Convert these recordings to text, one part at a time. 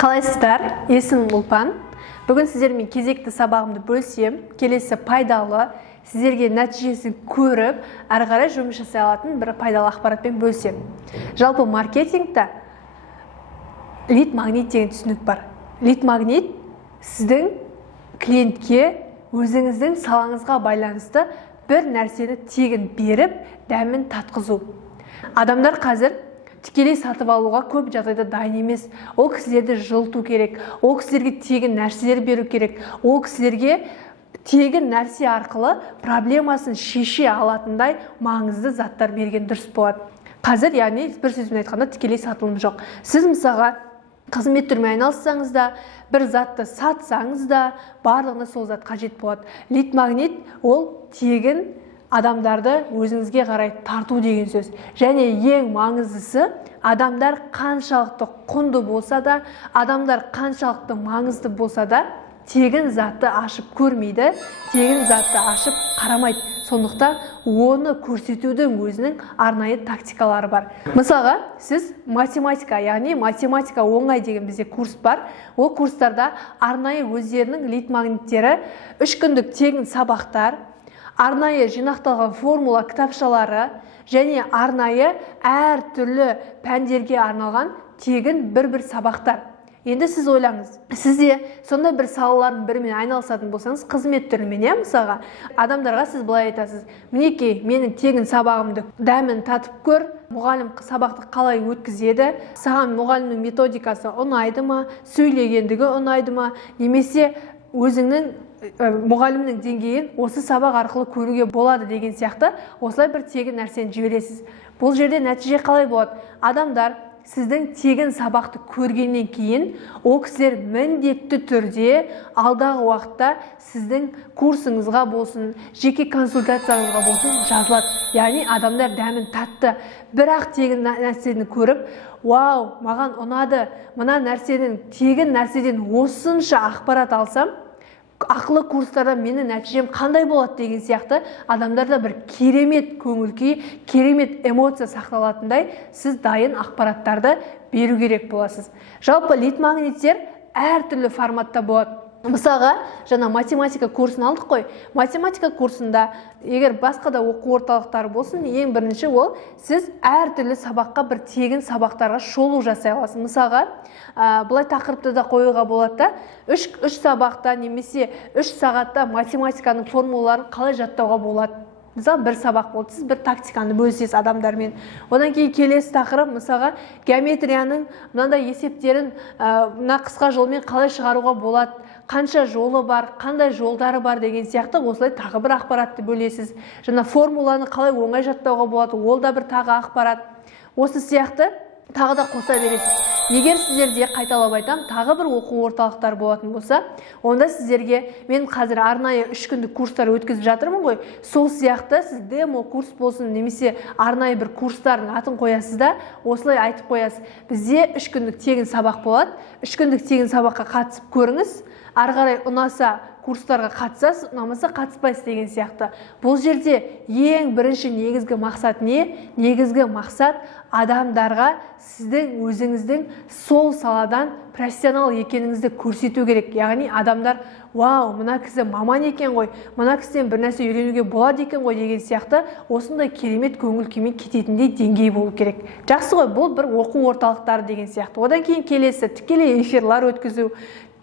Қалайсыздар? Есімім Ұлпан. Бүгін сіздермен кезекті сабағымды бөлсем, келесі пайдалы, сіздерге нәтижесін көріп, әрі қарай жұмыс жасай алатын бір пайдалы ақпаратпен бөлсем. Жалпы маркетингте лид-магнит деген түсінік бар. Лид-магнит сіздің клиентке өзіңіздің салаңызға байланысты бір нәрсені тегін беріп, дәмін татқызу. Адамдар қазір тікелей сатып алуға көп жағдайда дайын емес. Ол кісілерді жылыту керек, ол кісілерге тегін нәрселер беру керек, ол кісілерге тегін нәрсе арқылы проблемасын шеше алатындай маңызды заттар берген дұрыс болады. Қазір, яғни бір сөзбен айтқанда тікелей сатылым жоқ. Сіз мысалға қызмет түрімен айналыссаңыз да, бір затты сатсаңыз да, барлығына сол зат қажет болады. Лид-магнит ол тегін адамдарды өзіңізге қарай тарту деген сөз. Және ең маңыздысы, адамдар қаншалықты құнды болса да, адамдар қаншалықты маңызды болса да, тегін затты ашып көрмейді, тегін затты ашып қарамайды. Сондықтан оны көрсетудің өзінің арнайы тактикалары бар. Мысалға, сіз математика, яғни математика оңай деген бізде курс бар. Ол курстарда арнайы өздерінің лид-магниттері 3 күндік тегін сабақтар, арнайы жинақталған формула кітапшалары және арнайы әр түрлі пәндерге арналған тегін бір сабақтар. Енді сіз ойлаңыз, сізде сондай бір салалардың бірімен айналысатын болсаңыз, қызмет түрімен, мысалға, адамдарға сіз былай айтасыз: "Мінекей, менің тегін сабағымды дәмін татып көр, мұғалім сабақты қалай өткізеді, саған мұғалімнің методикасы ұнайды ма, сөйлегендігі ұнайды ма, немесе өзіңнің мұғалімнің деңгейін осы сабақ арқылы көруге болады" деген сияқты осылай бір тегін нәрсені жібересіз. Бұл жерде нәтиже қалай болады? Адамдар сіздің тегін сабақты көргеннен кейін, ол кісілер міндетті түрде алдағы уақытта сіздің курсыңызға болсын, жеке консультацияңызға болсын жазылады. Яғни адамдар дәмін татты. Бірақ тегін нәрсені көріп, "Вау, маған ұнады, мына тегін нәрседен осынша ақпарат алсам, ақылы курстарда менің нәтижем қандай болады" деген сияқты адамдарда бір керемет көңіл-күй, керемет эмоция сақталатындай сіз дайын ақпараттарды беру керек боласыз. Жалпы лид-магниттер әртүрлі форматта болады. Мысалға, жаңа математика курсын алдық қой. Математика курсында, егер басқа да оқу орталықтары болсын, ең бірінші ол сіз әртүрлі сабаққа бір тегін сабақтарға шолу жасай аласыз. Мысалға, бұлай тақырыпты да қоюға болады да, 3 сабақта немесе 3 сағатта математиканың формулаларын қалай жаттауға болады. Мысалы, бір сабақ болды, сіз бір тактиканы бөлісесіз адамдармен. Одан кейін келесі тақырып, мысалға, геометрияның мынандай есептерін мына қысқа жолмен қалай шығаруға болады, қанша жолы бар, қандай жолдары бар деген сияқты осылай тағы бір ақпаратты бөлесіз. Жаңа формуланы қалай оңай жаттауға болады, ол да бір тағы ақпарат. Осы сияқты тағы да қоса бересіз. Егер сіздерде, қайталап айтам, тағы бір оқу орталықтар болатын болса, онда сіздерге мен қазір арнайы 3 күндік курстар өткізіп жатырмын ғой. Сол сияқты сіз демо курс болсын, немесе арнайы бір курстардың атын қоясыз да, осылай айтып қоясыз: "Бізде 3 күндік тегін сабақ болады. 3 күндік тегін сабаққа қатысып көріңіз. Ары қарай ұнаса курстарға қатысасыз, ұнамаса қатыспайсыз" деген сияқты. Бұл жерде ең бірінші негізгі мақсат не? Негізгі мақсат адамдарға сіздің өзіңіздің сол саладан профессионал екеніңізді көрсету керек. Яғни адамдар: "Вау, мына кісі маман екен ғой, мына кісіден бір нәрсе үйренуге болады екен ғой" деген сияқты осындай керемет көңіл-күймен кететіндей деңгей болу керек. Жақсы ғой, бұл бір оқу орталықтары деген сияқты. Одан кейін келесі тікелей эфирлар өткізу,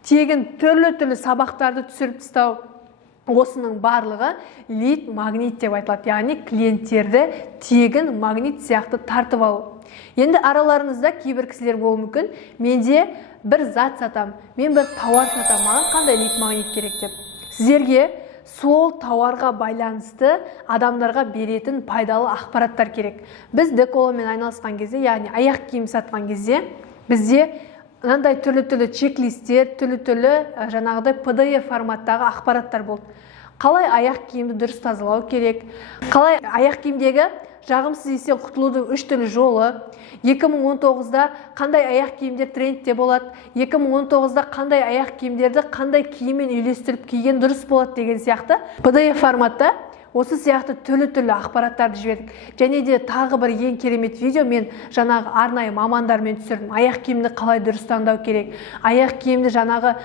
тегін түрлі сабақтарды түсіріп тастау. Осының барлығы лид-магнит деп айтылады. Яғни клиенттерді тегін магнит сияқты тартып алу. Енді араларыңызда кейбір кісілер болуы мүмкін: "Менде бір зат сатам, мен бір тауар сатам, маған қандай лид-магнит керек" деп. Сіздерге сол тауарға байланысты адамдарға беретін пайдалы ақпараттар керек. Біз деколомен айналысқан кезде, яғни аяқ киім сатқан кезде, бізде мынандай түрлі чек-листтер, түрлі жаңағыдай PDF форматтағы ақпараттар болды. Қалай аяқ киімді дұрыс тазалау керек, қалай аяқ киімдегі жағымсыз естен құтылудың 3 түрлі жолы, 2019-да қандай аяқ киімдер трендте болады, 2019-да қандай аяқ киімдерді қандай киіммен үйлестіріп киген дұрыс болады деген сияқты PDF форматта осы сияқты түрлі ақпараттарды жібердік. Және де тағы бір ең керемет видео мен жаңағы арнайы мамандармен түсірдім. Аяқ киімді қалай дұрыс таңдау керек, аяқ киімді жаңағы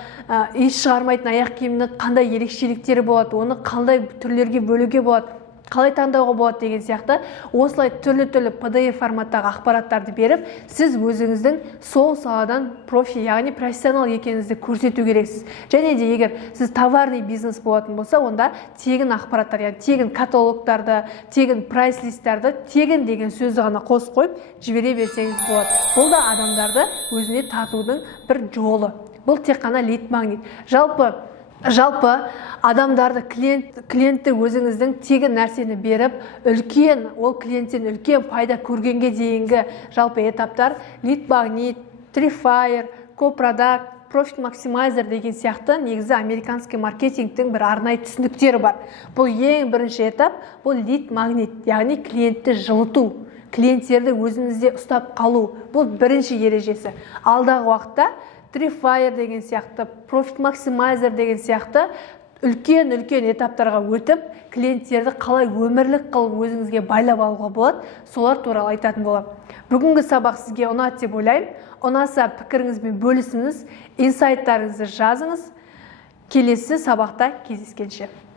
иіс шығармайтын аяқ киімнің қандай ерекшеліктері болады, оны қандай түрлерге бөлуге болады, қалай таңдауға болады деген сияқты осылай түрлі PDF форматтағы ақпараттарды беріп, сіз өзіңіздің сол саладан профи, яғни профессионал екеніңізді көрсету керексіз. Және де егер сіз товарный бизнес болатын болса, онда тегін ақпараттар, яғни тегін каталогтарды, тегін прайс-листтарды, тегін деген сөзді ғана қосып қойып жібере берсеңіз болады. Бұл да адамдарды өзіне тартудың бір жолы. Бұл тек қана лид магнит. Жалпы адамдарды клиентті өзіңіздің тегін нәрсені беріп, ол клиенттен үлкен пайда көргенге дейінгі жалпы этаптар лид магнит, Tripwire, Co-Product, Profit Maximizer деген сияқты негізі американский маркетингтің бір арнайы түсініктері бар. Бұл ең бірінші этап, бұл лид магнит, яғни клиентті жылыту, клиенттерді өзіңізде ұстап қалу. Бұл бірінші ережесі. Алдағы уақытта Tripwire деген сияқты, Profit Maximizer деген сияқты үлкен этаптарға өтіп, клиенттерді қалай өмірлік қылып өзіңізге байлап алуға болады, солар туралы айтатын боламын. Бүгінгі сабақ сізге ұнады деп ойлаймын. Ұнаса пікіріңізбен бөлісіңіз, инсайттарыңызды жазыңыз. Келесі сабақта кездескенше.